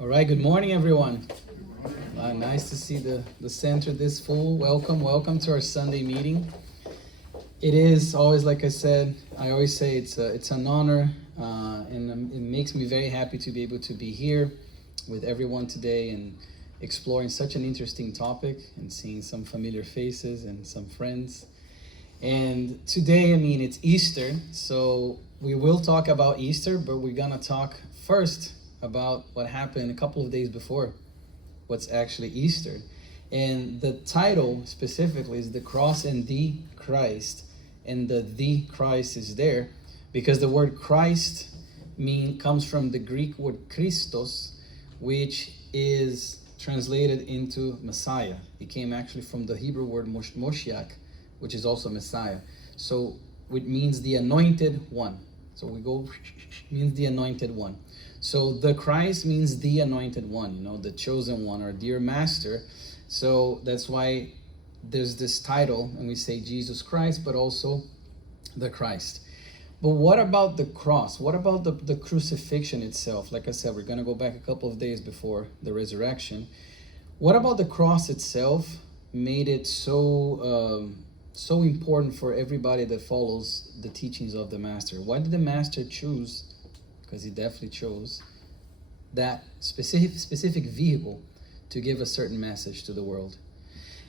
All right, good morning, everyone. Nice to see the center this full. Welcome to our Sunday meeting. It is always, like I said, I always say it's an honor, and it makes me very happy to be able to be here with everyone today and exploring such an interesting topic and seeing some familiar faces and some friends. And today, it's Easter, so we will talk about Easter, but we're gonna talk first about what happened a couple of days before what's actually Easter. And the title specifically is The Cross and the Christ. And the Christ is there because the word Christ comes from the Greek word Christos, which is translated into Messiah. It came actually from the Hebrew word Moshiach, which is also Messiah. So it means the anointed one. So means the anointed one. So the Christ means the anointed one, the chosen one, our dear master. So that's why there's this title, and we say Jesus Christ, but also the Christ. But what about the cross? What about the crucifixion itself? Like I said, we're going to go back a couple of days before the resurrection. What about the cross itself made it so important for everybody that follows the teachings of the Master? Why did the Master choose, because he definitely chose, that specific vehicle to give a certain message to the world?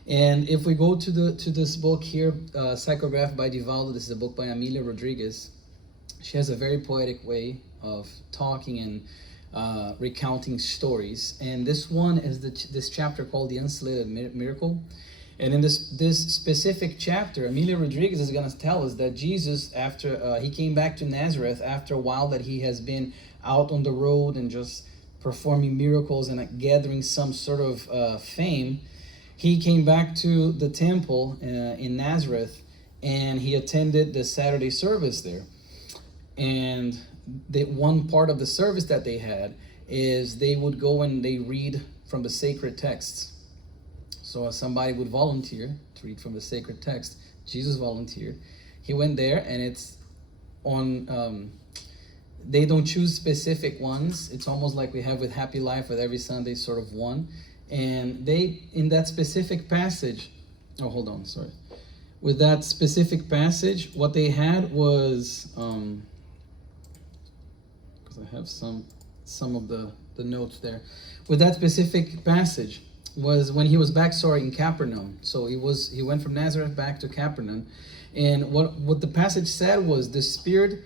And if we go to this book here, Psychograph by Divaldo, this is a book by Amelia Rodriguez. She has a very poetic way of talking and recounting stories. And this one is this chapter called The Insulated Miracle. And in this specific chapter, Amelia Rodriguez is going to tell us that Jesus, after he came back to Nazareth, after a while that he has been out on the road and just performing miracles and gathering some sort of fame, he came back to the temple in Nazareth, and he attended the Saturday service there. And the one part of the service that they had is they would go and they read from the sacred texts. So somebody would volunteer to read from the sacred text. Jesus volunteered. He went there, and it's on, they don't choose specific ones. It's almost like we have with Happy Life, with every Sunday sort of one. And they, in that specific passage, with that specific passage, what they had was, because I have some of the notes there. With that specific passage, was when he was back, in Capernaum. So he went from Nazareth back to Capernaum. And what the passage said was, the Spirit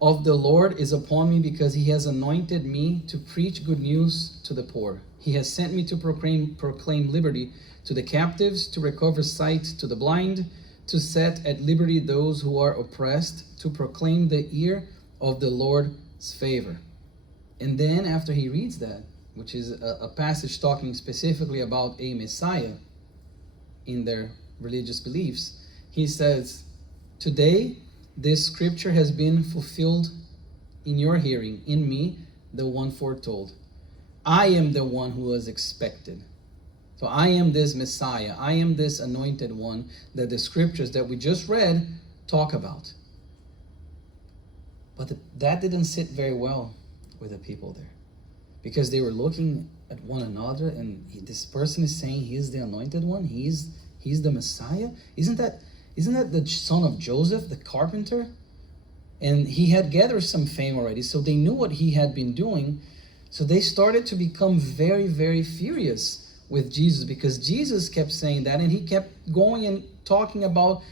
of the Lord is upon me because he has anointed me to preach good news to the poor. He has sent me to proclaim liberty to the captives, to recover sight to the blind, to set at liberty those who are oppressed, to proclaim the year of the Lord's favor. And then after he reads that, which is a passage talking specifically about a Messiah in their religious beliefs, he says, today this scripture has been fulfilled in your hearing, in me, the one foretold. I am the one who was expected. So I am this Messiah. I am this anointed one that the scriptures that we just read talk about. But that didn't sit very well with the people there, because they were looking at one another, and this person is saying he's the anointed one. He's the Messiah. Isn't that the son of Joseph, the carpenter? And he had gathered some fame already, so they knew what he had been doing. So they started to become very, very furious with Jesus, because Jesus kept saying that, and he kept going and talking about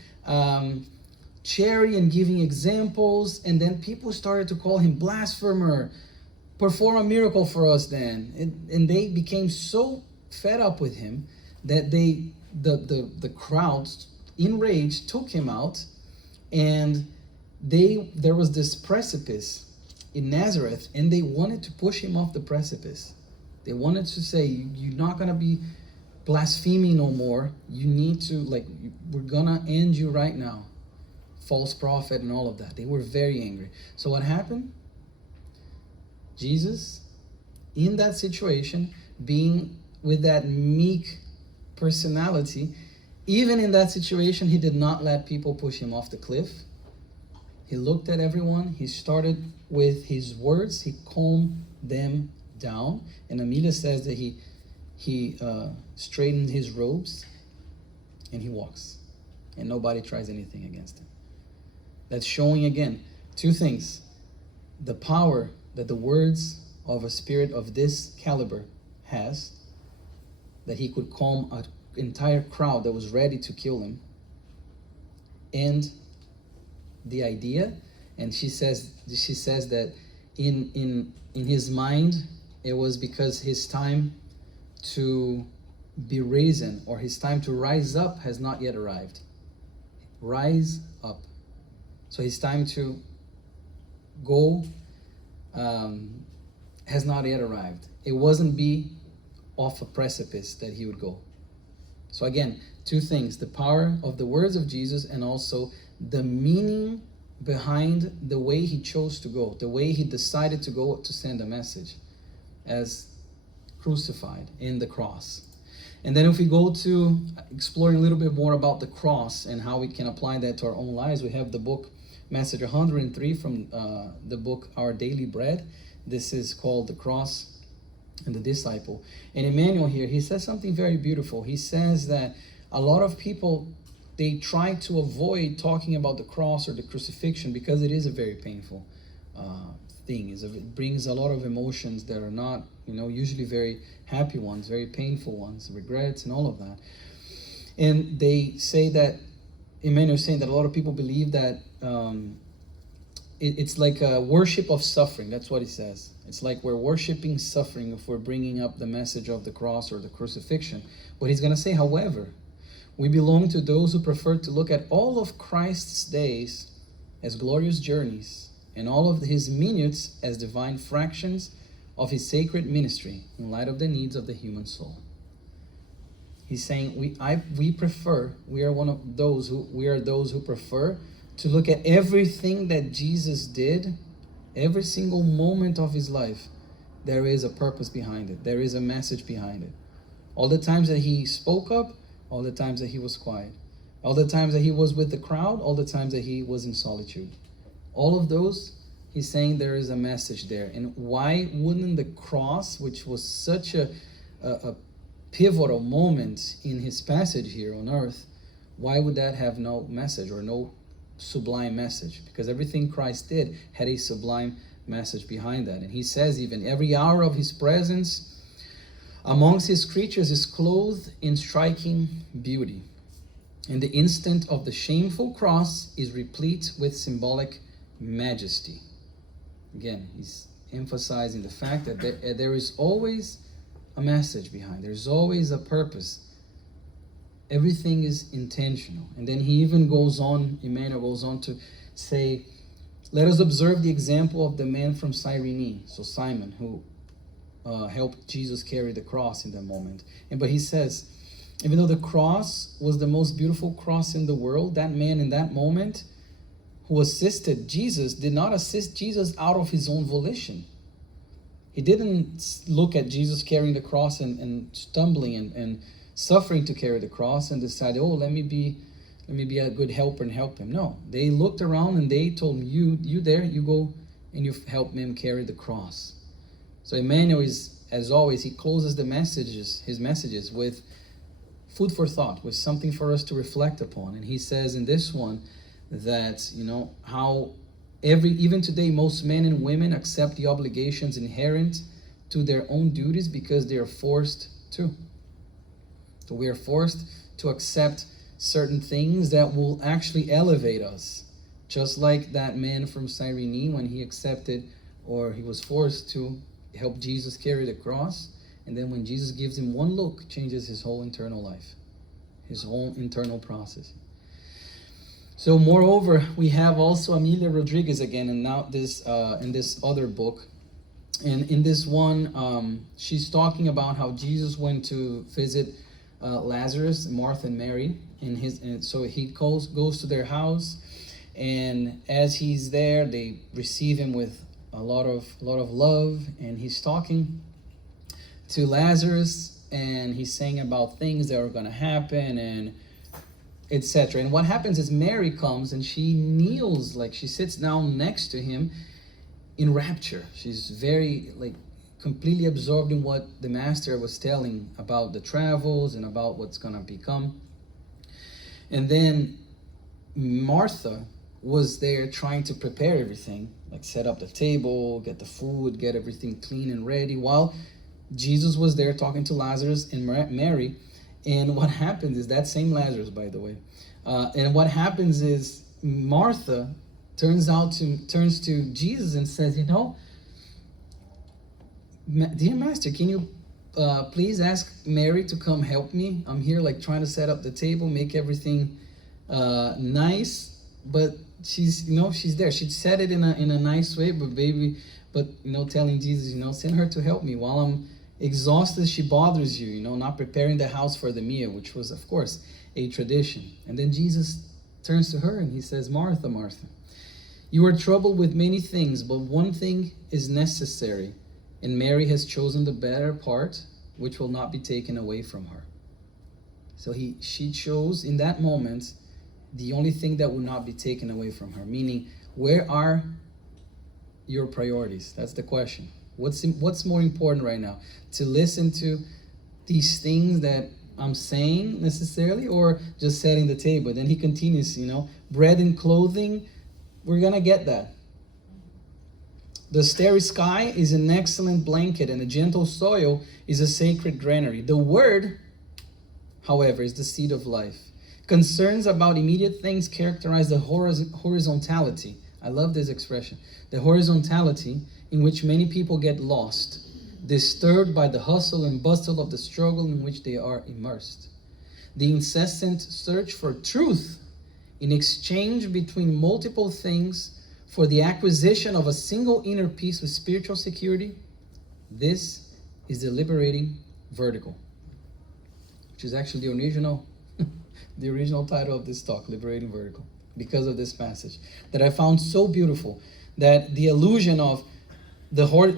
charity and giving examples, and then people started to call him blasphemer. Perform a miracle for us then. And they became so fed up with him that the crowds, enraged, took him out, and there was this precipice in Nazareth, and they wanted to push him off the precipice. They wanted to say, you're not going to be blaspheming no more. You need to, we're going to end you right now. False prophet and all of that. They were very angry. So what happened? Jesus, in that situation, being with that meek personality, even in that situation, he did not let people push him off the cliff. He looked at everyone. He started with his words. He calmed them down, and Amelia says that he straightened his robes and he walks, and nobody tries anything against him. That's showing again two things: the power that the words of a spirit of this caliber has, that he could calm an entire crowd that was ready to kill him, and the idea. And she says that in his mind, it was because his time to be risen, or his time to rise up, has not yet arrived. Rise up. So his time to go has not yet arrived. It wasn't be off a precipice that he would go. So again, two things: the power of the words of Jesus, and also the meaning behind the way he chose to go, the way he decided to go to send a message as crucified in the cross. And then if we go to exploring a little bit more about the cross and how we can apply that to our own lives, we have the book Message 103 from the book Our Daily Bread. This is called The Cross and the Disciple. And Emmanuel here, he says something very beautiful. He says that a lot of people, they try to avoid talking about the cross or the crucifixion because it is a very painful thing. It brings a lot of emotions that are not, usually very happy ones, very painful ones, regrets and all of that. And they say that, Emmanuel is saying that a lot of people believe that it's like a worship of suffering. That's what he says. It's like we're worshiping suffering if we're bringing up the message of the cross or the crucifixion. But he's going to say, however, we belong to those who prefer to look at all of Christ's days as glorious journeys, and all of his minutes as divine fractions of his sacred ministry in light of the needs of the human soul. He's saying we are those who prefer to look at everything that Jesus did, every single moment of his life. There is a purpose behind it. There is a message behind it. All the times that he spoke up, all the times that he was quiet, all the times that he was with the crowd, all the times that he was in solitude. All of those, he's saying there is a message there. And why wouldn't the cross, which was such a pivotal moment in his passage here on earth, why would that have no message or no sublime message? Because everything Christ did had a sublime message behind that. And he says even every hour of his presence amongst his creatures is clothed in striking beauty. And the instant of the shameful cross is replete with symbolic majesty. Again, he's emphasizing the fact that there is always a message behind. There's always a purpose. Everything is intentional. And then he even goes on, Emmanuel goes on to say, let us observe the example of the man from Cyrene, so Simon, who helped Jesus carry the cross in that moment. But he says, even though the cross was the most beautiful cross in the world, that man in that moment who assisted Jesus did not assist Jesus out of his own volition. He didn't look at Jesus carrying the cross and stumbling and suffering to carry the cross and decide, oh, let me be a good helper and help him. No, they looked around and they told him, you there, you go and you help him carry the cross. So Emmanuel is, as always, he closes his messages with food for thought, with something for us to reflect upon. And he says in this one that, how even today most men and women accept the obligations inherent to their own duties because they are forced to. So we are forced to accept certain things that will actually elevate us. Just like that man from Cyrene, when he accepted, or he was forced to help Jesus carry the cross, and then when Jesus gives him one look, changes his whole internal life, his whole internal process. So moreover, we have also Amelia Rodriguez again, and now this in this other book. And in this one, she's talking about how Jesus went to visit Lazarus, Martha and Mary, and so he goes to their house, and as he's there, they receive him with a lot of love, and he's talking to Lazarus, and he's saying about things that are going to happen, and etc. And what happens is Mary comes and she kneels, like she sits down next to him in rapture. She's very completely absorbed in what the master was telling about the travels and about what's going to become. And then Martha was there trying to prepare everything, like set up the table, get the food, get everything clean and ready, while Jesus was there talking to Lazarus and Mary. And what happens is, that same Lazarus, by the way, and what happens is Martha turns to Jesus and says, dear master, can you please ask Mary to come help me? I'm here like trying to set up the table, make everything nice, but she's there. She said it in a nice way, but telling Jesus, send her to help me while I'm exhausted. She bothers you, not preparing the house for the meal, which was of course a tradition. And then Jesus turns to her and he says, Martha, Martha, you are troubled with many things, but one thing is necessary, and Mary has chosen the better part, which will not be taken away from her. So she chose in that moment the only thing that will not be taken away from her. Meaning, where are your priorities? That's the question. What's more important right now? To listen to these things that I'm saying necessarily, or just setting the table? Then he continues, bread and clothing, we're going to get that. The starry sky is an excellent blanket, and a gentle soil is a sacred granary. The word, however, is the seed of life. Concerns about immediate things characterize the horizontality. I love this expression. The horizontality in which many people get lost, disturbed by the hustle and bustle of the struggle in which they are immersed. The incessant search for truth in exchange between multiple things for the acquisition of a single inner peace with spiritual security. This is the liberating vertical, which is actually the original title of this talk, Liberating Vertical, because of this passage that I found so beautiful, that the illusion of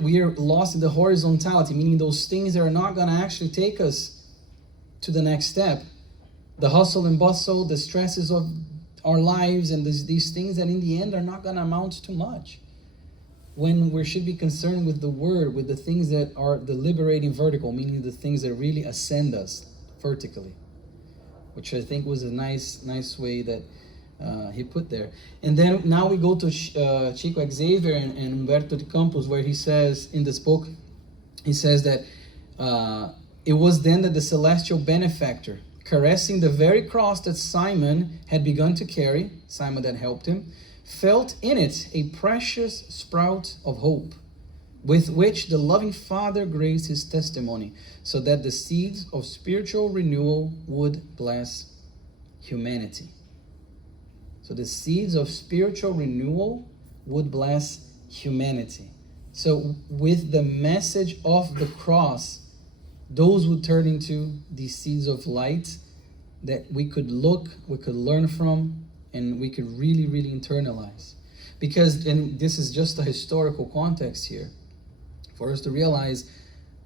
we are lost in the horizontality, meaning those things that are not going to actually take us to the next step. The hustle and bustle, the stresses of our lives, and these things that in the end are not going to amount to much. When we should be concerned with the word, with the things that are the liberating vertical, meaning the things that really ascend us vertically, which I think was a nice way that he put there. And then now we go to Chico Xavier and Humberto de Campos, where he says in this book, he says that it was then that the celestial benefactor, caressing the very cross that Simon had begun to carry, Simon that helped him, felt in it a precious sprout of hope, with which the loving Father graced his testimony, so that the seeds of spiritual renewal would bless humanity. So the seeds of spiritual renewal would bless humanity. So with the message of the cross, those would turn into these seeds of light that we could learn from, and we could really, really internalize. Because, and this is just a historical context here, for us to realize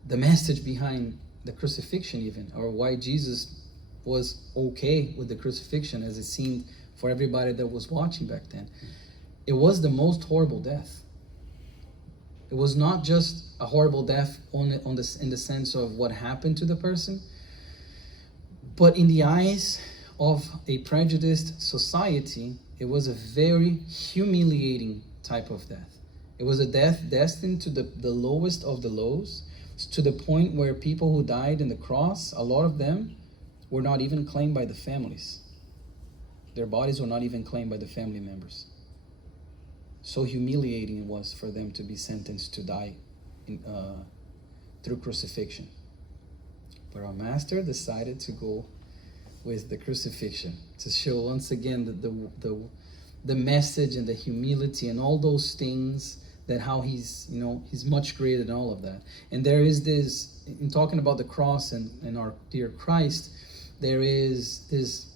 the message behind the crucifixion even, or why Jesus was okay with the crucifixion as it seemed for everybody that was watching back then. It was the most horrible death. It was not just a horrible death in the sense of what happened to the person, but in the eyes of a prejudiced society, it was a very humiliating type of death. It was a death destined to the lowest of the lows, to the point where people who died in the cross, a lot of them were not even claimed by the families. Their bodies were not even claimed by the family members. So humiliating it was for them to be sentenced to die through crucifixion. But our Master decided to go with the crucifixion to show once again the message and the humility and all those things, that how he's much greater than all of that. And there is this, in talking about the cross and our dear Christ, there is this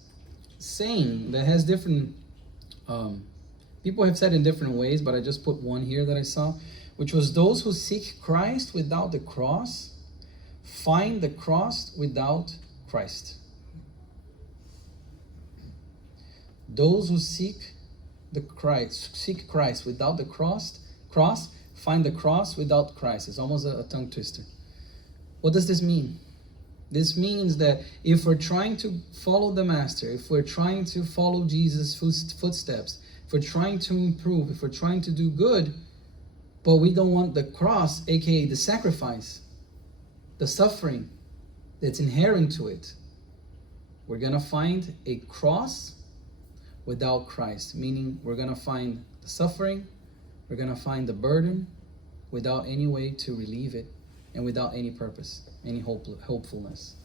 saying that has different, people have said in different ways, but I just put one here that I saw, which was, those who seek Christ without the cross find the cross without Christ. Those who seek Christ without the cross find the cross without Christ. It's almost a tongue twister. What does this mean? This means that if we're trying to follow the Master, if we're trying to follow Jesus' footsteps, if we're trying to improve, if we're trying to do good, but we don't want the cross, aka the sacrifice, the suffering that's inherent to it, we're going to find a cross without Christ. Meaning we're going to find the suffering, we're going to find the burden without any way to relieve it, and without any purpose, any hopefulness.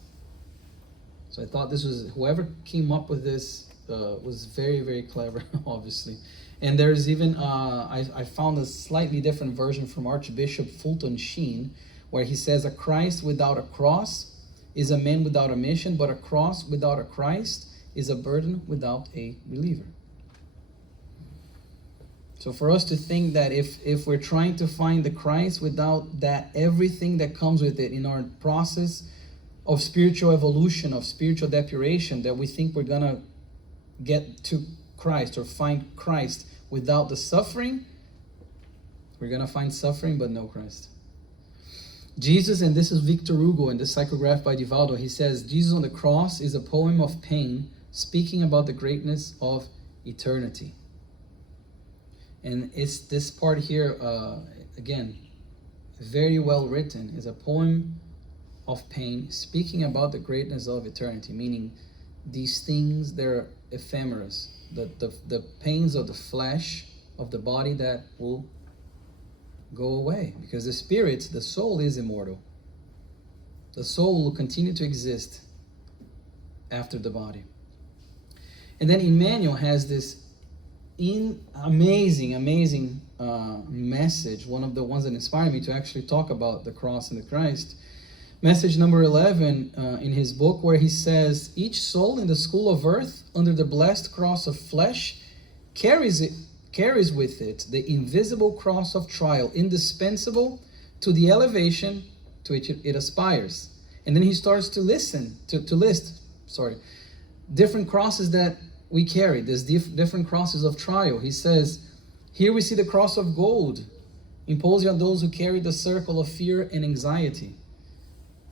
So I thought this was, whoever came up with this was very, very clever, obviously. And there's even, I found a slightly different version from Archbishop Fulton Sheen, where he says, a Christ without a cross is a man without a mission, but a cross without a Christ is a burden without a reliever. So for us to think that if we're trying to find the Christ without that, everything that comes with it in our process of spiritual evolution, of spiritual depuration, that we think we're going to get to Christ or find Christ without the suffering, we're going to find suffering but no Christ. Jesus, and this is Victor Hugo in the Psychograph by Divaldo, he says, Jesus on the cross is a poem of pain speaking about the greatness of eternity. And it's this part here, again, very well written, is a poem of pain speaking about the greatness of eternity, meaning these things, they're ephemeris, the pains of the flesh, of the body that will go away, because the spirit, the soul is immortal. The soul will continue to exist after the body. And then Emmanuel has this amazing message, one of the ones that inspired me to actually talk about the cross and the Christ. Message number 11 in his book, where he says, each soul in the school of earth under the blessed cross of flesh carries with it the invisible cross of trial, indispensable to the elevation to which it aspires. And then he starts to list different crosses that we carry. There's different crosses of trial. He says, here we see the cross of gold, imposing on those who carry the circle of fear and anxiety.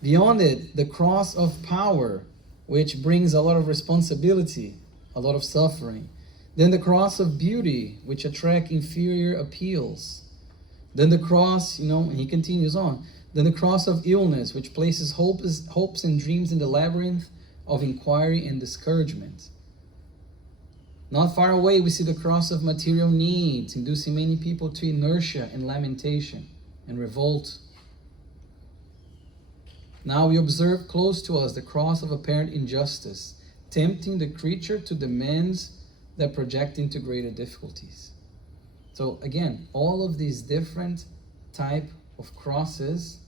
Beyond it, the cross of power, which brings a lot of responsibility, a lot of suffering. Then the cross of beauty, which attract inferior appeals. Then the cross, and he continues on. Then the cross of illness, which places hopes and dreams in the labyrinth of inquiry and discouragement. Not far away, we see the cross of material needs, inducing many people to inertia and lamentation and revolt. Now we observe close to us the cross of apparent injustice, tempting the creature to demands that project into greater difficulties. So again, all of these different type of crosses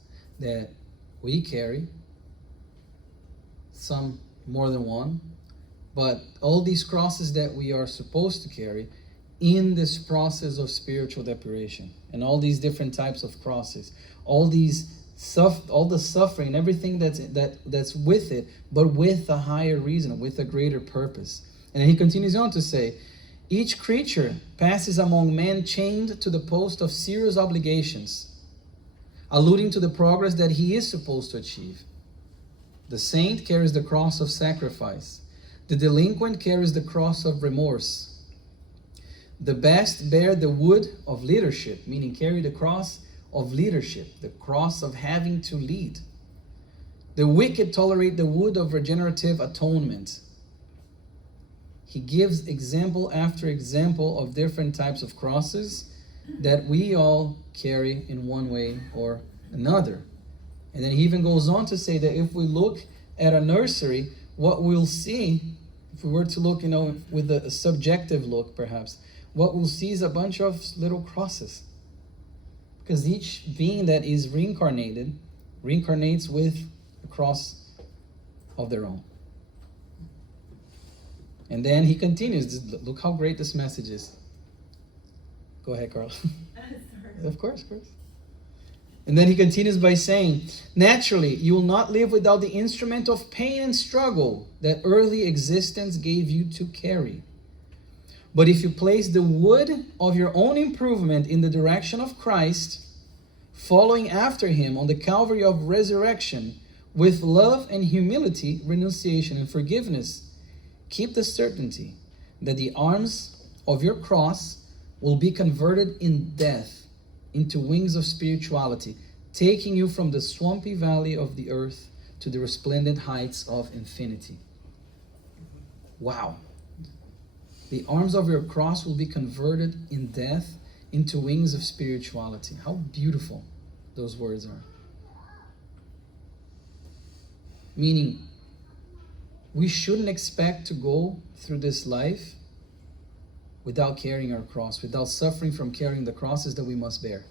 that we carry, some more than one, but all these crosses that we are supposed to carry in this process of spiritual depuration, and all these different types of crosses, all the suffering, everything that's with it, but with a higher reason, with a greater purpose. And he continues on to say, each creature passes among men chained to the post of serious obligations, alluding to the progress that he is supposed to achieve. The saint carries the cross of sacrifice. The delinquent carries the cross of remorse. The best bear the wood of leadership, meaning carry the cross of leadership, the cross of having to lead. The wicked tolerate the wood of regenerative atonement. He gives example after example of different types of crosses that we all carry in one way or another. And then he even goes on to say that if we look at a nursery, what we'll see, if we were to look, with a subjective look perhaps, what we'll see is a bunch of little crosses. Because each being that is reincarnated reincarnates with a cross of their own. And then he continues. Look how great this message is. Go ahead, Carl. Of course. And then he continues by saying, naturally, you will not live without the instrument of pain and struggle that earthly existence gave you to carry. But if you place the wood of your own improvement in the direction of Christ, following after him on the Calvary of resurrection, with love and humility, renunciation and forgiveness. Keep the certainty that the arms of your cross will be converted in death into wings of spirituality, taking you from the swampy valley of the earth to the resplendent heights of infinity. Wow. The arms of your cross will be converted in death into wings of spirituality. How beautiful those words are. Meaning, we shouldn't expect to go through this life without carrying our cross, without suffering from carrying the crosses that we must bear.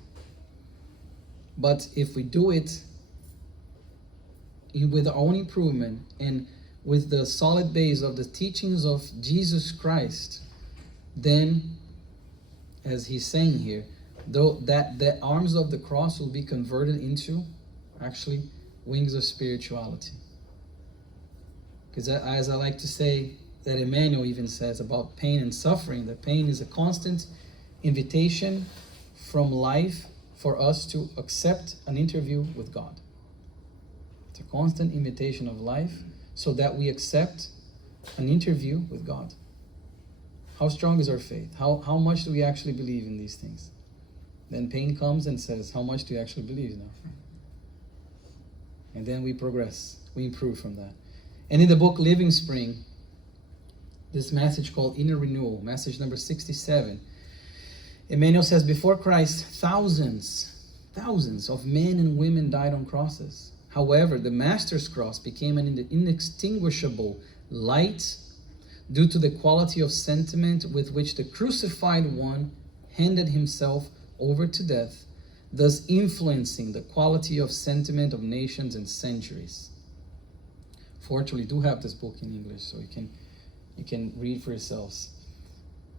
But if we do it with our own improvement and with the solid base of the teachings of Jesus Christ, then, as he's saying here, though that the arms of the cross will be converted into actually wings of spirituality. Because as I like to say, that Emmanuel even says about pain and suffering, that pain is a constant invitation from life for us to accept an interview with God. It's a constant invitation of life so that we accept an interview with God. How strong is our faith? How much do we actually believe in these things? Then pain comes and says, how much do you actually believe now? And then we progress. We improve from that. And in the book Living Spring, this message called Inner Renewal, message number 67, Emmanuel says, before Christ, thousands of men and women died on crosses. However, the Master's cross became an inextinguishable light due to the quality of sentiment with which the crucified one handed himself over to death, thus influencing the quality of sentiment of nations and centuries. Fortunately, do have this book in English, so you can read for yourselves.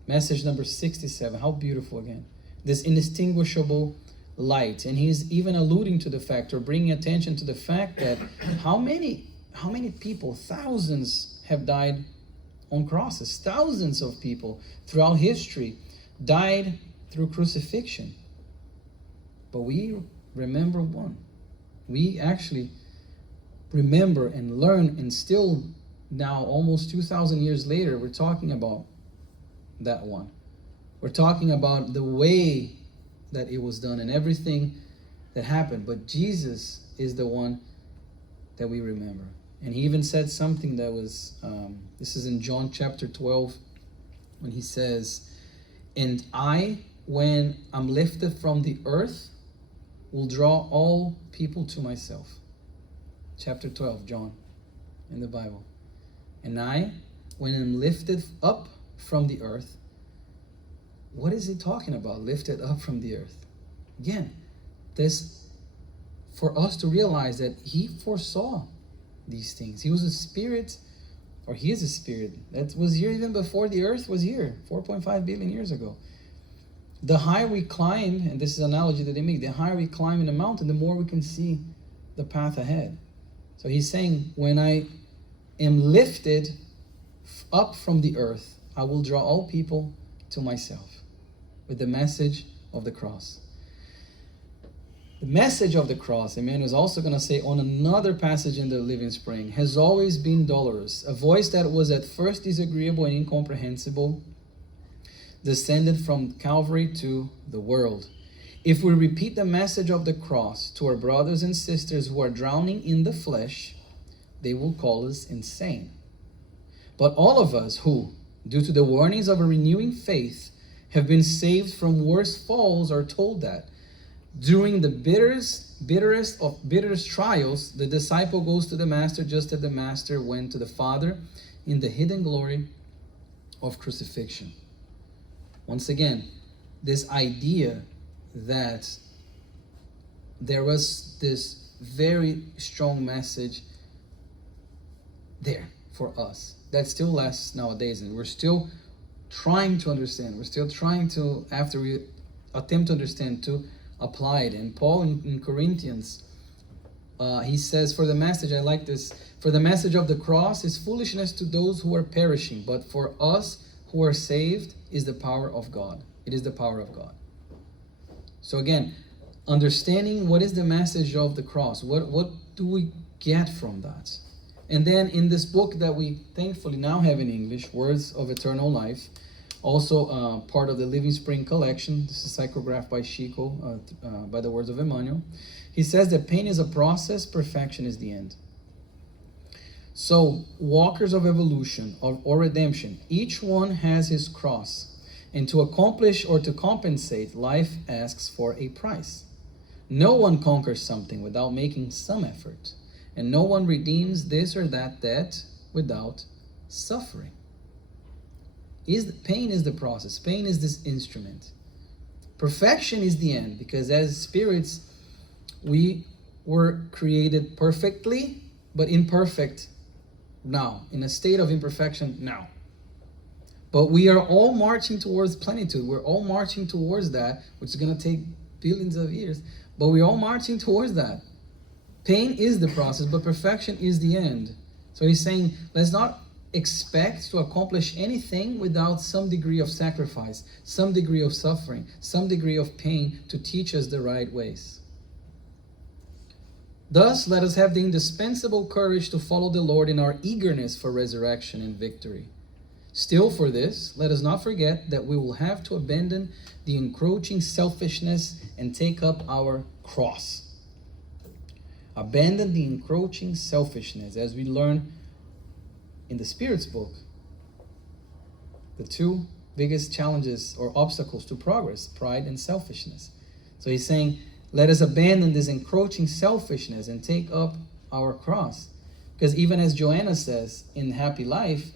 Message number 67. How beautiful again. This indistinguishable light. And he's even alluding to the fact, or bringing attention to the fact, that how many people, thousands, have died on crosses. Thousands of people throughout history died through crucifixion. But we remember one. We actually remember and learn, and still now, almost 2,000 years later, we're talking about that one. We're talking about the way that it was done and everything that happened. But Jesus is the one that we remember. And he even said something that was, this is in John chapter 12, when he says, and I, when I'm lifted from the earth, will draw all people to myself. Chapter 12, John, in the Bible. And I, when I'm lifted up from the earth, what is he talking about? Lifted up from the earth. Again, this, for us to realize that he foresaw these things. He was a spirit, or he is a spirit, that was here even before the earth was here, 4.5 billion years ago. The higher we climb, and this is an analogy that they make, the higher we climb in a mountain, the more we can see the path ahead. So he's saying, when I am lifted up from the earth, I will draw all people to myself with the message of the cross. The message of the cross, Emmanuel is also going to say on another passage in the Living Spring, has always been dolorous. A voice that was at first disagreeable and incomprehensible descended from Calvary to the world. If we repeat the message of the cross to our brothers and sisters who are drowning in the flesh, they will call us insane. But all of us who, due to the warnings of a renewing faith, have been saved from worse falls are told that during the bitterest of bitterest trials, the disciple goes to the Master just as the Master went to the Father in the hidden glory of crucifixion. Once again, this idea that there was this very strong message there for us that still lasts nowadays, and we're still trying to understand. We're still trying to, after we attempt to understand, to apply it. And Paul in Corinthians, he says, for the message, I like this, for the message of the cross is foolishness to those who are perishing, but for us who are saved is the power of God. It is the power of God. So again, understanding what is the message of the cross. What do we get from that? And then in this book that we thankfully now have in English, Words of Eternal Life, also part of the Living Spring collection. This is psychographed by Chico, by the words of Emmanuel. He says that pain is a process, perfection is the end. So, walkers of evolution or redemption, each one has his cross. And to accomplish or to compensate, life asks for a price. No one conquers something without making some effort. And no one redeems this or that debt without suffering. Pain is the process. Pain is this instrument. Perfection is the end, because as spirits, we were created perfectly, but imperfect now, in a state of imperfection now. But we are all marching towards plenitude. We're all marching towards that, which is going to take billions of years. But we're all marching towards that. Pain is the process, but perfection is the end. So he's saying, let's not expect to accomplish anything without some degree of sacrifice, some degree of suffering, some degree of pain to teach us the right ways. Thus, let us have the indispensable courage to follow the Lord in our eagerness for resurrection and victory. Still, for this, let us not forget that we will have to abandon the encroaching selfishness and take up our cross. Abandon the encroaching selfishness, as we learn in the Spirit's book. The two biggest challenges or obstacles to progress, pride and selfishness. So he's saying, let us abandon this encroaching selfishness and take up our cross. Because even as Joanna says in Happy Life,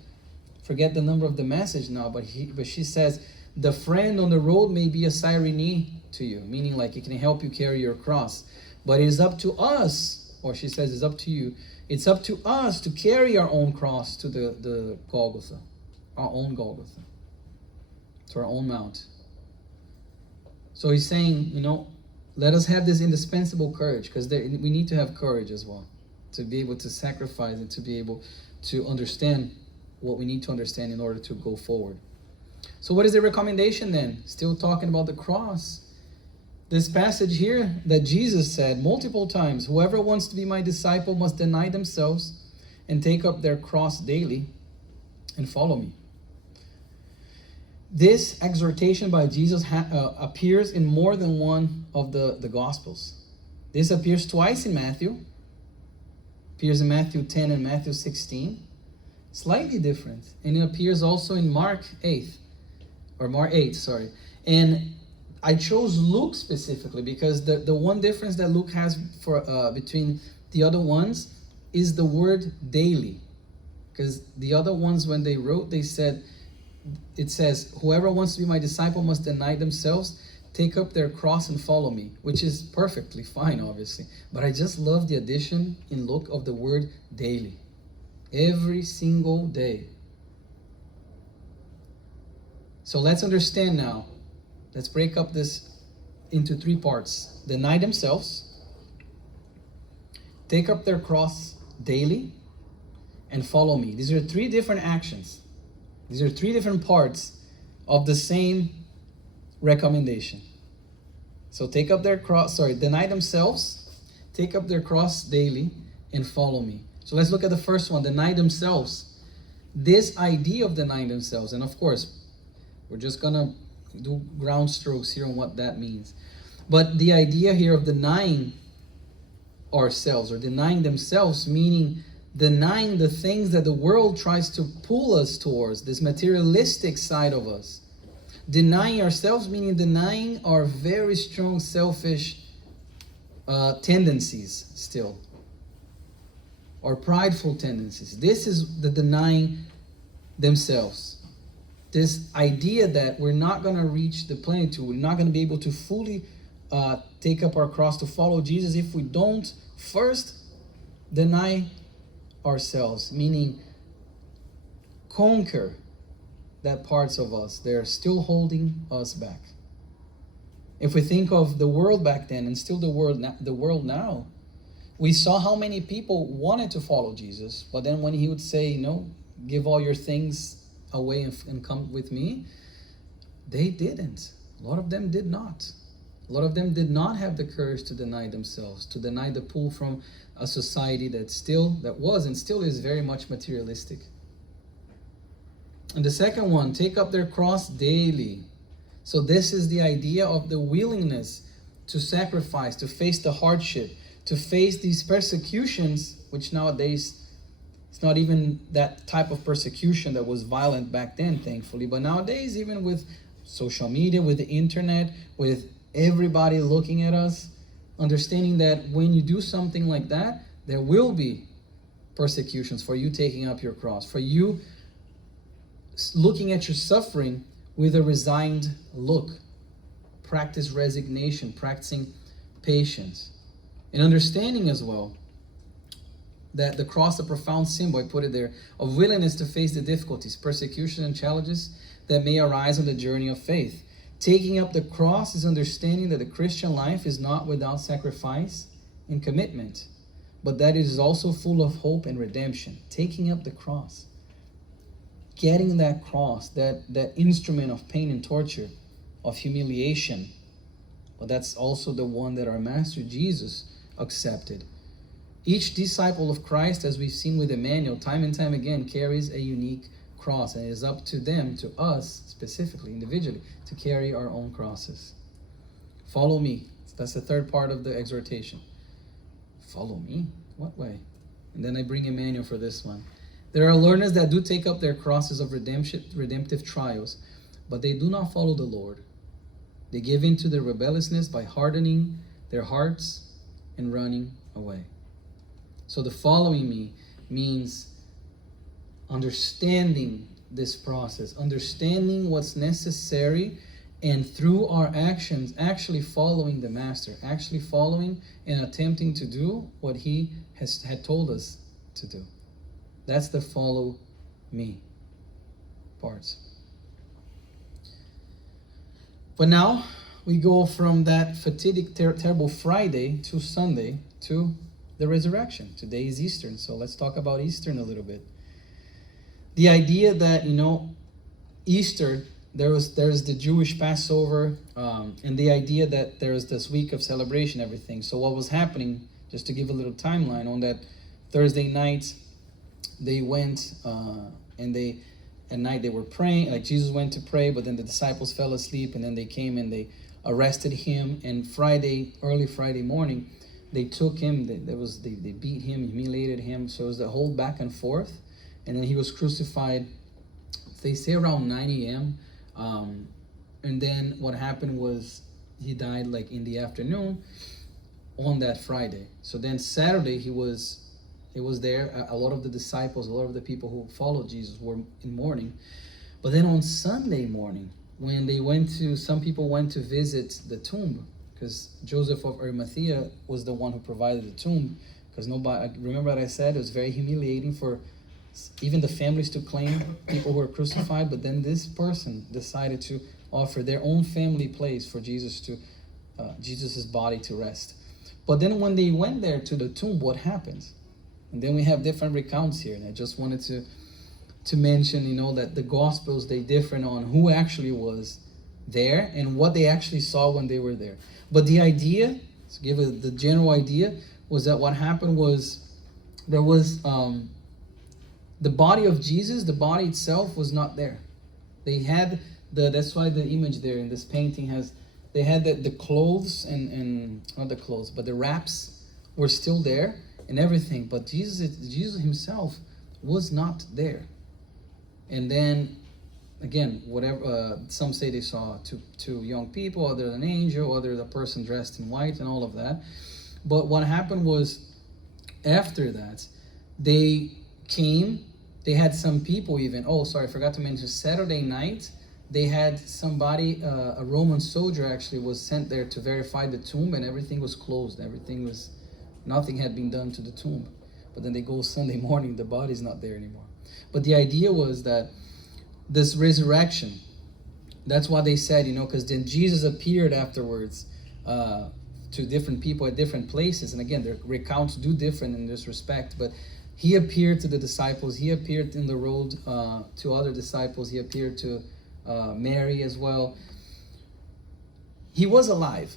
forget the number of the message now, but she says, the friend on the road may be a Cyrene to you, meaning like it can help you carry your cross. But it is up to us, or she says it's up to you, it's up to us to carry our own cross to the Golgotha, our own Golgotha, to our own mount. So he's saying, let us have this indispensable courage, because we need to have courage as well, to be able to sacrifice and to be able to understand what we need to understand in order to go forward. So what is the recommendation then? Still talking about the cross. This passage here that Jesus said multiple times, whoever wants to be my disciple must deny themselves and take up their cross daily and follow me. This exhortation by Jesus appears in more than one of the Gospels. This appears twice in Matthew. Appears in Matthew 10 and Matthew 16. Slightly different. And it appears also in Mark 8. And I chose Luke specifically because the one difference that Luke has between the other ones is the word daily. Because the other ones, when they wrote, it says, whoever wants to be my disciple must deny themselves, take up their cross and follow me, which is perfectly fine, obviously. But I just love the addition in Luke of the word daily. Every single day. So let's understand now. Let's break up this into three parts. Deny themselves, take up their cross daily, and follow me. These are three different actions. These are three different parts of the same recommendation. So deny themselves, take up their cross daily, and follow me. So let's look at the first one, deny themselves. This idea of denying themselves, and of course, we're just gonna do ground strokes here on what that means. But the idea here of denying ourselves or denying themselves, meaning denying the things that the world tries to pull us towards, this materialistic side of us. Denying ourselves, meaning denying our very strong selfish tendencies still, or prideful tendencies. This is the denying themselves. This idea that we're not going to reach the plenitude, we're not going to be able to fully take up our cross to follow Jesus if we don't first deny ourselves, meaning conquer that parts of us that are still holding us back. If we think of the world back then and still the world now, we saw how many people wanted to follow Jesus, but then when he would say, give all your things away and come with me, they didn't. A lot of them did not. A A lot of them did not have the courage to deny themselves, to deny the pull from a society that was and still is very much materialistic. And the second one, take up their cross daily. So this is the idea of the willingness to sacrifice, to face the hardship, to face these persecutions, which nowadays, it's not even that type of persecution that was violent back then, thankfully. But nowadays, even with social media, with the internet, with everybody looking at us, understanding that when you do something like that, there will be persecutions for you taking up your cross, for you looking at your suffering with a resigned look. Practice resignation, practicing patience, and understanding as well that the cross, a profound symbol, I put it there, of willingness to face the difficulties, persecution, and challenges that may arise on the journey of faith. Taking up the cross is understanding that the Christian life is not without sacrifice and commitment, but that it is also full of hope and redemption. Taking up the cross, getting that cross, that instrument of pain and torture, of humiliation, but that's also the one that our Master Jesus accepted. Each disciple of Christ, as we've seen with Emmanuel, time and time again, carries a unique cross, and it is up to them, to us specifically, individually, to carry our own crosses. Follow me. That's the third part of the exhortation. Follow me? What way? And then I bring Emmanuel for this one. There are learners that do take up their crosses of redemptive trials, but they do not follow the Lord. They give in to their rebelliousness by hardening their hearts and running away. So the following me means understanding this process, understanding what's necessary, and through our actions, actually following the Master, actually following and attempting to do what he had told us to do. That's the follow me parts. But now we go from that fatidic, terrible Friday to Sunday to the resurrection. Today is Easter, so let's talk about Easter a little bit. The idea that, Easter, there's the Jewish Passover, and the idea that there's this week of celebration, everything. So what was happening, just to give a little timeline, on that Thursday night, they went and at night they were praying, like Jesus went to pray, but then the disciples fell asleep, and then they came and they arrested him. And early Friday morning, they took him, they beat him, humiliated him. So it was the whole back and forth. And then he was crucified, they say around 9 a.m. And then what happened was he died like in the afternoon on that Friday. So then Saturday he was there. A lot of the disciples, a lot of the people who followed Jesus were in mourning. But then on Sunday morning, when some people went to visit the tomb, because Joseph of Arimathea was the one who provided the tomb, because nobody, remember what I said, it was very humiliating for even the families to claim people who were crucified, but then this person decided to offer their own family place for Jesus's body to rest. But then when they went there to the tomb, what happens? And then we have different recounts here, and I just wanted to mention, that the Gospels, they differ on who actually was there and what they actually saw when they were there. But the idea, to give the general idea, was that what happened was there was the body of Jesus, the body itself was not there. They had that's why the image there in this painting they had the clothes and not the clothes, but the wraps were still there and everything, but Jesus himself was not there. And then again, whatever some say they saw two young people, other an angel, other the person dressed in white, and all of that. But what happened was, after that, they came. They had some people even. Oh, sorry, I forgot to mention. Saturday night, they had somebody, a Roman soldier actually was sent there to verify the tomb, and everything was closed. Nothing had been done to the tomb. But then they go Sunday morning, the body's not there anymore. But the idea was that this resurrection, that's what they said, because then Jesus appeared afterwards to different people at different places. And again, their recounts do different in this respect, but he appeared to the disciples. He appeared in the road to other disciples. He appeared to Mary as well. He was alive.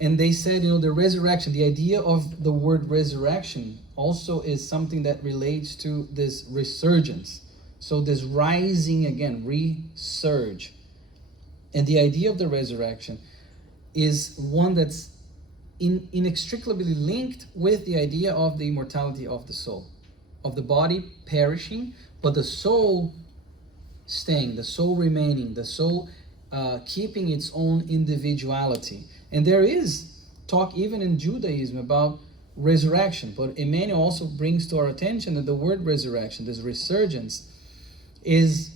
And they said, the resurrection, the idea of the word resurrection also is something that relates to this resurgence. So this rising again, resurge. And the idea of the resurrection is one that's inextricably linked with the idea of the immortality of the soul, of the body perishing, but the soul staying, the soul remaining, the soul keeping its own individuality. And there is talk even in Judaism about resurrection, but Emmanuel also brings to our attention that the word resurrection, this resurgence, is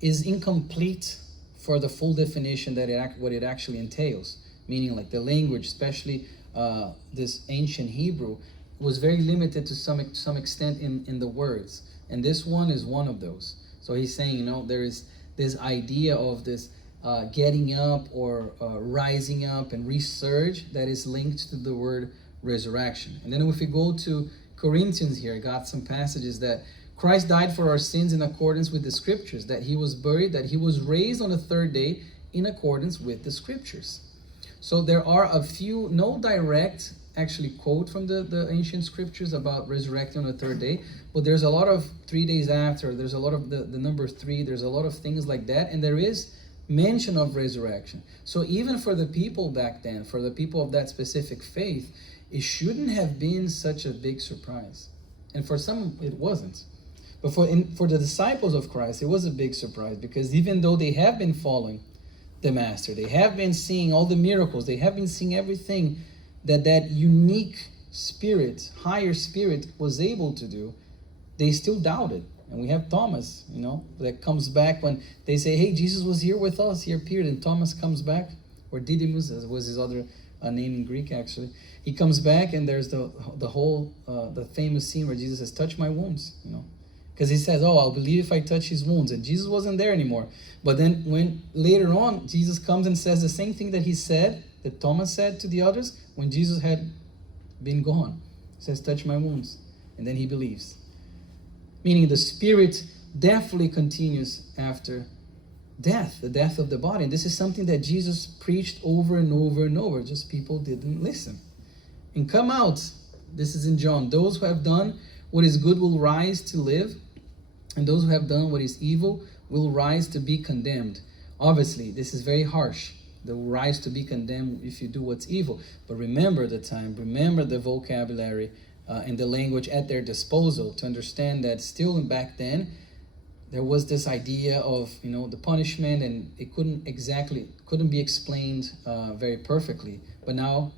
incomplete for the full definition that what it actually entails. Meaning, like the language, especially this ancient Hebrew, was very limited to some extent in the words, and this one is one of those. So he's saying, there is this idea of this getting up or rising up and resurge that is linked to the word resurrection. And then if we go to Corinthians here, I got some passages that Christ died for our sins in accordance with the scriptures, that he was buried, that he was raised on the third day in accordance with the scriptures. So there are a few, no direct actually quote from the ancient scriptures about resurrecting on the third day, but there's a lot of 3 days after, there's a lot of the number 3, there's a lot of things like that, and there is mention of resurrection. So even for the people back then, for the people of that specific faith, it shouldn't have been such a big surprise. And for some, it wasn't. But for the disciples of Christ, it was a big surprise, because even though they have been following the Master, they have been seeing all the miracles, they have been seeing everything that unique spirit, higher spirit was able to do, they still doubted. And we have Thomas, that comes back when they say, hey, Jesus was here with us, he appeared, and Thomas comes back, or Didymus, as was his other name in Greek actually. He comes back, and there's the whole, the famous scene where Jesus says, touch my wounds, because he says, oh, I'll believe if I touch his wounds, and Jesus wasn't there anymore. But then when later on, Jesus comes and says the same thing that he said, that Thomas said to the others, when Jesus had been gone. He says, touch my wounds, and then he believes. Meaning the spirit definitely continues after death, the death of the body. And this is something that Jesus preached over and over and over, just people didn't listen. And come out, this is in John, those who have done what is good will rise to live, and those who have done what is evil will rise to be condemned. Obviously, this is very harsh. They will rise to be condemned if you do what's evil. But remember the time, remember the vocabulary and the language at their disposal to understand that still back then, there was this idea of, the punishment, and it couldn't be explained very perfectly. But now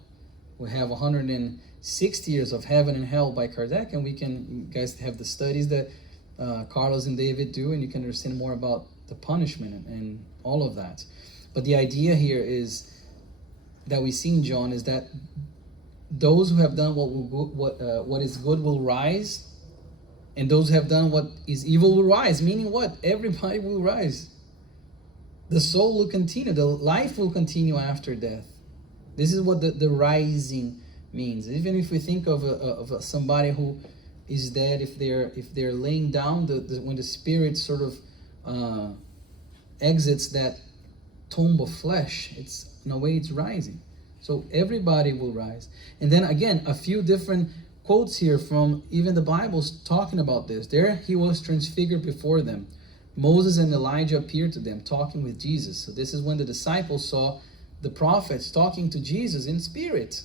we have 160 years of heaven and hell by Kardec, and you guys have the studies that Carlos and David do, and you can understand more about the punishment and all of that. But the idea here is that we see in John is that those who have done what is good will rise, and those who have done what is evil will rise. Meaning what? Everybody will rise. The soul will continue. The life will continue after death. This is what the rising means. Even if we think of somebody who is dead, if they're laying down, when the spirit sort of exits that tomb of flesh, it's in a way it's rising. So everybody will rise. And then again, a few different quotes here from even the Bible's talking about this. There he was transfigured before them. Moses and Elijah appeared to them, talking with Jesus. So this is when the disciples saw the prophets talking to Jesus in spirit.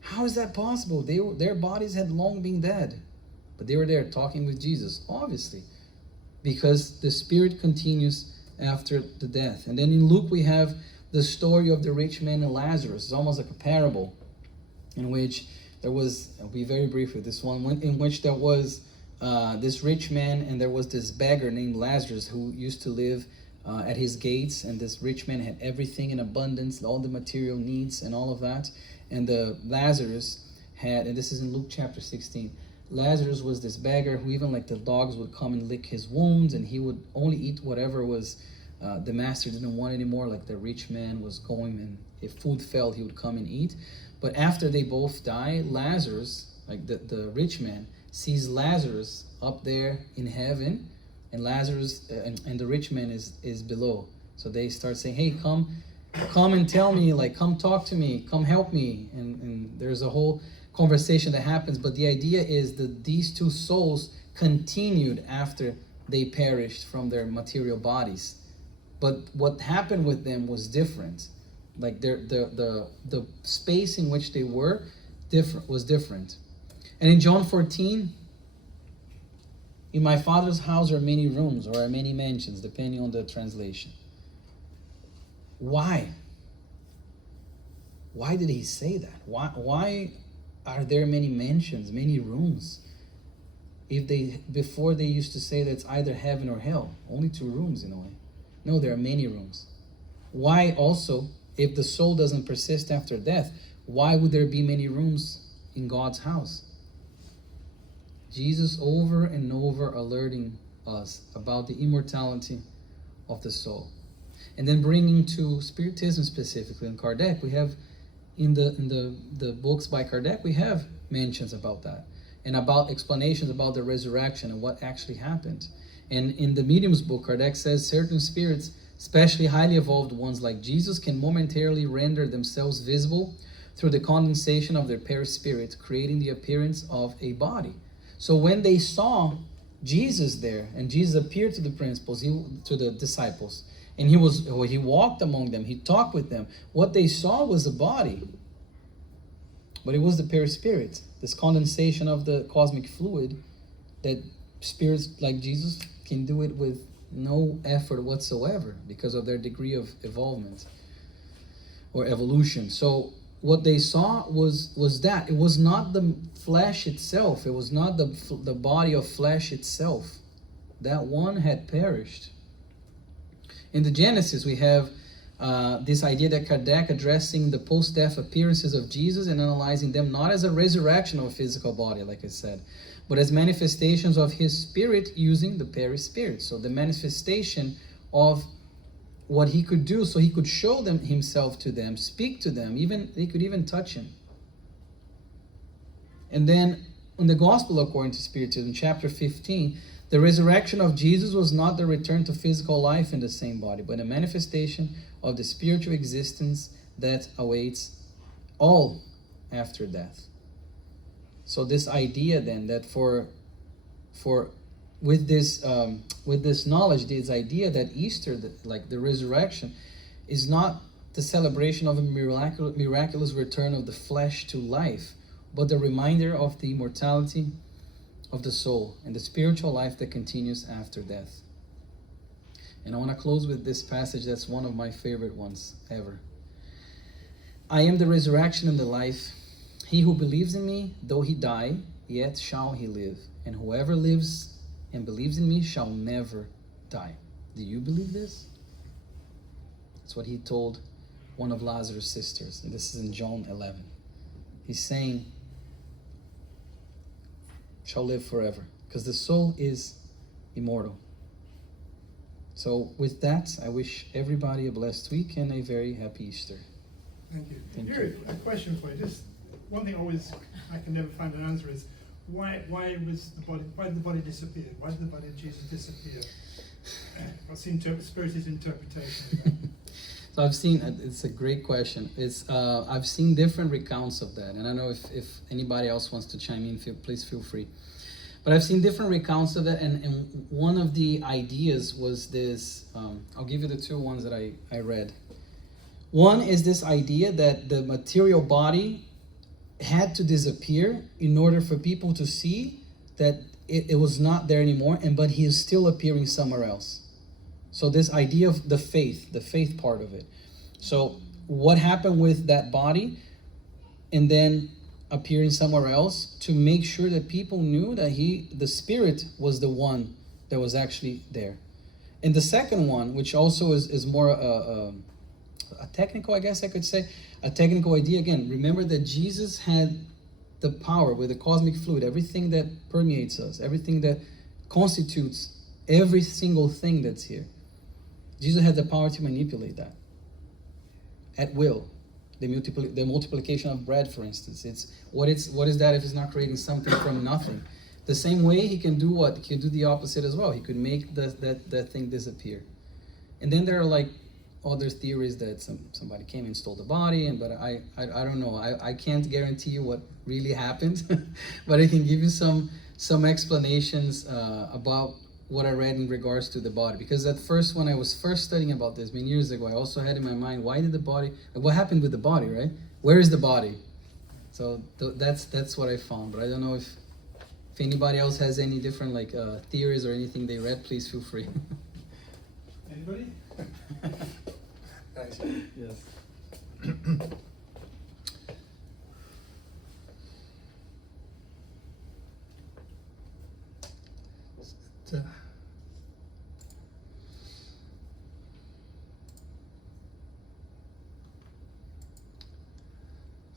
How is that possible? Their bodies had long been dead, but they were there talking with Jesus, obviously, because the spirit continues after the death. And then in Luke we have the story of the rich man and Lazarus. It's almost like a parable in which there was, I'll be very brief with this one, in which there was this rich man and there was this beggar named Lazarus who used to live at his gates, and this rich man had everything in abundance, all the material needs and all of that. And the Lazarus had, and this is in Luke chapter 16, Lazarus was this beggar who even like the dogs would come and lick his wounds, and he would only eat whatever was the master didn't want anymore, like the rich man was going, and if food failed, he would come and eat. But after they both die, Lazarus, like the rich man, sees Lazarus up there in heaven, and Lazarus and the rich man is below. So they start saying, hey, come come and tell me, like, come talk to me, come help me. And there's a whole conversation that happens. But the idea is that these two souls continued after they perished from their material bodies. But what happened with them was different. Like the space in which they were was different. And in John 14, in my Father's house are many rooms, or are many mansions, depending on the translation. Why? Why did he say that? Why are there many mansions, many rooms? Before they used to say that it's either heaven or hell, only 2 rooms in a way. No, there are many rooms. Why also, if the soul doesn't persist after death, why would there be many rooms in God's house? Jesus over and over alerting us about the immortality of the soul. And then bringing to Spiritism specifically, in Kardec, we have in the books by Kardec, we have mentions about that, and about explanations about the resurrection and what actually happened. And in the Medium's book, Kardec says certain spirits, especially highly evolved ones like Jesus, can momentarily render themselves visible through the condensation of their perispirit, creating the appearance of a body. So when they saw Jesus there, and Jesus appeared to the to the disciples, and he walked among them, he talked with them, what they saw was a body. But it was the perispirit, this condensation of the cosmic fluid, that spirits like Jesus can do it with no effort whatsoever because of their degree of evolvement or evolution. So what they saw was that. It was not the flesh itself. It was not the body of flesh itself. That one had perished. In the Genesis, we have this idea that Kardec addressing the post-death appearances of Jesus and analyzing them not as a resurrection of a physical body, like I said, but as manifestations of his spirit using the perispirit. So the manifestation of what he could do, so he could show them himself to them, speak to them, even he could even touch him. And then in the Gospel according to Spiritism, chapter 15, the resurrection of Jesus was not the return to physical life in the same body, but a manifestation of the spiritual existence that awaits all after death. So this idea then that with this knowledge, this idea that Easter, like the resurrection, is not the celebration of a miraculous return of the flesh to life, but the reminder of the immortality of the soul and the spiritual life that continues after death. And I want to close with this passage that's one of my favorite ones ever. I am the resurrection and the life. He who believes in me, though he die, yet shall he live. And whoever lives and believes in me shall never die. Do you believe this? That's what he told one of Lazarus' sisters. And this is in John 11. He's saying, shall live forever, because the soul is immortal. So with that, I wish everybody a blessed week and a very happy Easter. Thank you. Thank Yuri, you. a question for you. Just one thing I can never find an answer is why did the body disappear? Why did the body of Jesus disappear? What's the Spiritist interpretation of that? So I've seen, it's a great question. I've seen different recounts of that, and I don't know if anybody else wants to chime in, please feel free. But I've seen different recounts of that, and one of the ideas was this, I'll give you the 2 ones that I read. One is this idea that the material body had to disappear in order for people to see that it was not there anymore, but he is still appearing somewhere else. So this idea of the faith part of it. So what happened with that body and then appearing somewhere else to make sure that people knew that the spirit was the one that was actually there. And the second one, which also is more a technical, I guess I could say, a technical idea. Again, remember that Jesus had the power with the cosmic fluid, everything that permeates us, everything that constitutes every single thing that's here. Jesus had the power to manipulate that at will. The multiplication of bread, for instance. What is that if he's not creating something from nothing? The same way he can do what? He can do the opposite as well. He could make that thing disappear. And then there are like other theories that somebody came and stole the body, but I don't know. I can't guarantee you what really happened, but I can give you some explanations about what I read in regards to the body. Because at first, when I was first studying about this many years ago, I also had in my mind, why did the body, what happened with the body, right? Where is the body? So that's what I found, but I don't know if anybody else has any different theories or anything they read, please feel free. Anybody? Thanks. Yes.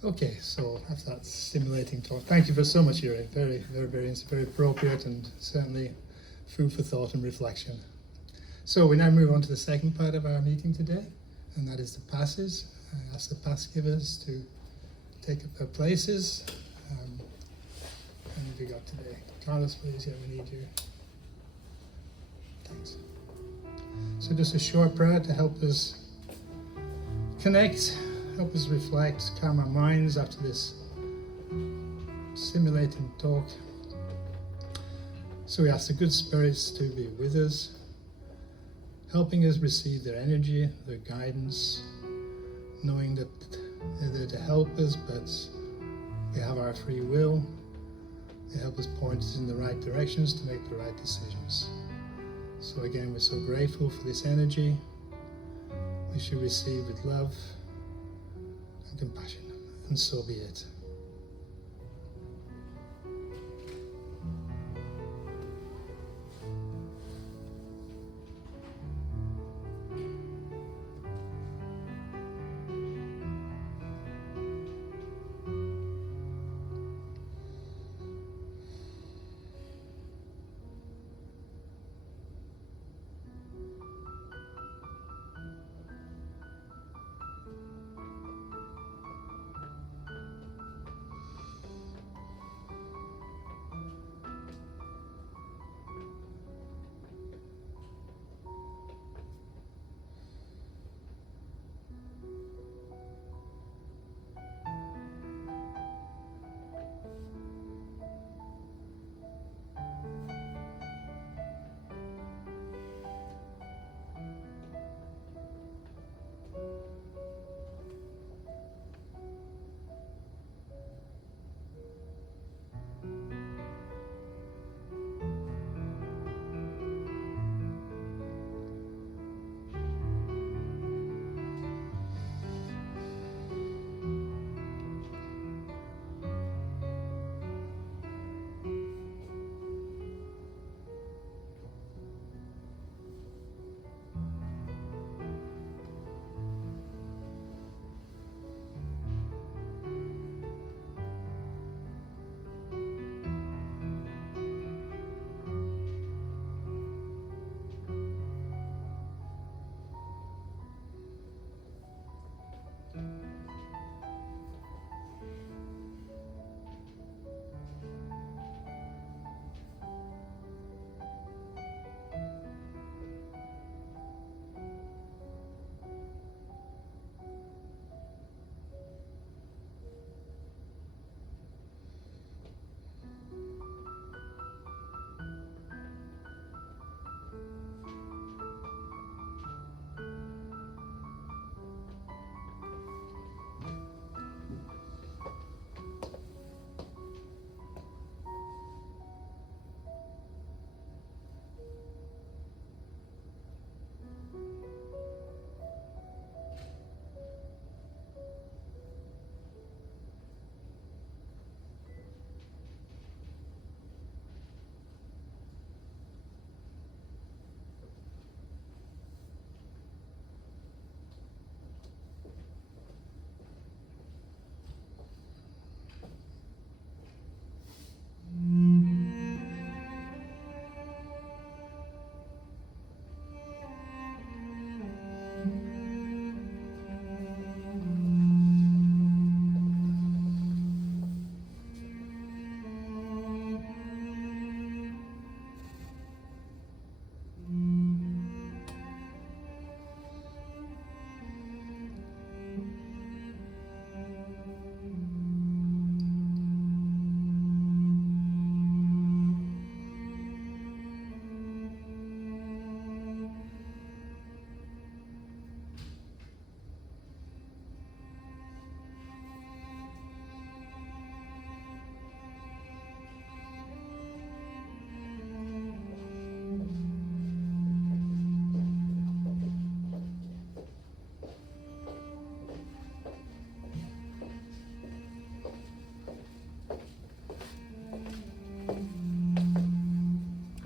Okay, so after that stimulating talk, thank you for so much, Yuri. Very, very, very appropriate and certainly food for thought and reflection. So we now move on to the second part of our meeting today, and that is the passes. I ask the pass givers to take up their places. How many have we got today? Carlos, please, yeah, we need you. Thanks. So just a short prayer to help us connect, help us reflect, calm our minds after this stimulating talk. So we ask the good spirits to be with us, helping us receive their energy, their guidance, knowing that they're there to help us, but we have our free will. They help us point us in the right directions to make the right decisions. So again, we're so grateful for this energy. We should receive with love and compassion, and so be it.